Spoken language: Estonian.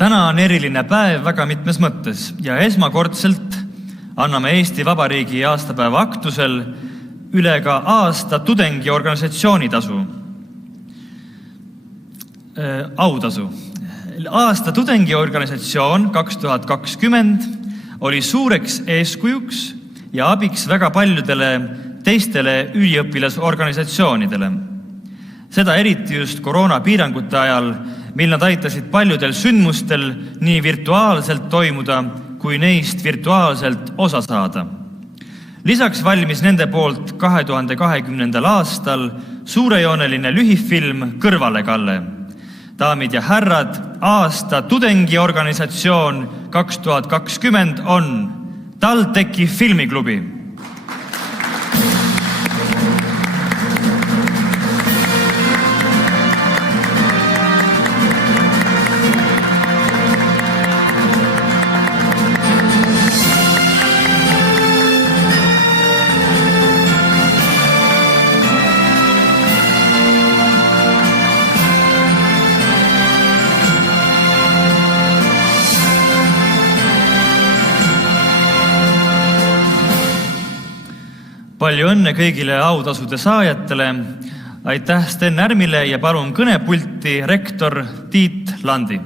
Täna on eriline päev väga mitmes mõttes ja esmakordselt anname Eesti Vabariigi aastapäeva aktusel üle ka aasta tudengiorganisatsiooni autasu. Aasta tudengiorganisatsioon 2020 oli suureks eeskujuks ja abiks väga paljudele teistele üliõpilasorganisatsioonidele. Seda eriti just koroonapiirangute ajal, mil nad aitasid paljudel sündmustel nii virtuaalselt toimuda, kui neist virtuaalselt osa saada. Lisaks valmis nende poolt 2020. aastal suurejooneline lühifilm Kõrvalekalle. Daamid ja härrad, aasta tudengiorganisatsioon 2020 on TalTechi filmiklubi. Palju õnne kõigile autasude saajatele. Aitäh Sten Ärmile ja palun kõnepulti rektor Tiit Landi.